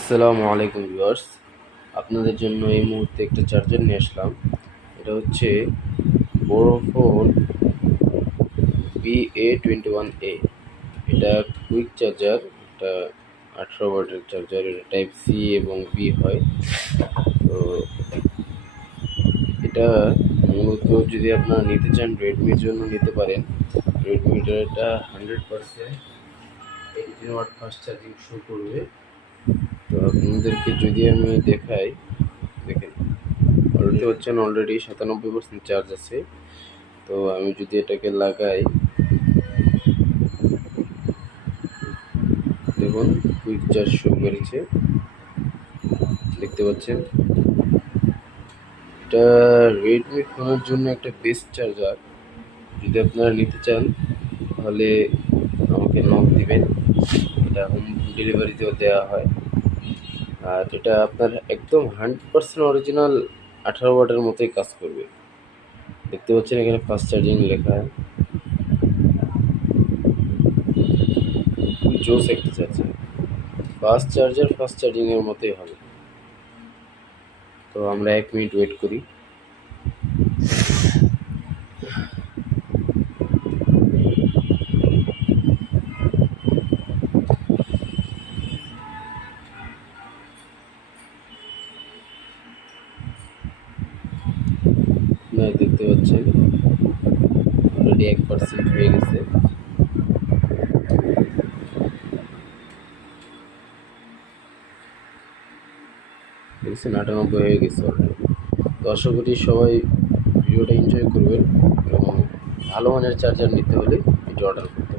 আসসালামু আলাইকুম ভিউয়ার্স, আপনাদের জন্য এই মুহূর্তে একটা চার্জার নিয়ে আসলাম। এটা হচ্ছে বোরোফোন BA21A। এটা কুইক চার্জার, এটা 18 ওয়াটের চার্জার। এটা টাইপ সি এবং বি হয়। তো এটা মূলত যদি আপনারা নিতে চান রেডমির জন্য নিতে পারেন। রেডমির এটা 100% 18 ওয়াট ফাস্ট চার্জিং শো করবে। তো আপনাদেরকে যদি আমি দেখাই, দেখেন অলরেডি 97% চার্জ আছে। তো আমি যদি এটাকে লাগাই, দেখুন কুইক চার্জ শো করেছে, দেখতে পাচ্ছেন। এটা রেডমি ফোনের জন্য একটা বেস্ট চার্জার। যদি আপনারা নিতে চান তাহলে আমাকে নক দিবেন, এটা হোম ডেলিভারিতেও দেওয়া হয়। আর এটা আপনার একদম 100% অরিজিনাল 18 ওয়াটের মতোই কাজ করবে। দেখতে পাচ্ছেন এখানে ফাস্ট চার্জিং লেখা। জোস একটা চার্জার, ফাস্ট চার্জিংয়ের মতোই হবে। তো আমরা 1 মিনিট ওয়েট করি। আপনারা দেখতে পাচ্ছেন অলরেডি 1% হয়ে গেছে। দেখছেন 98 হয়ে গেছে অলরেডি। তো আশা করি সবাই ভিডিওটা এনজয় করবেন এবং ভালো মানের চার্জার নিতে হলে ভিডিও অর্ডার করবেন।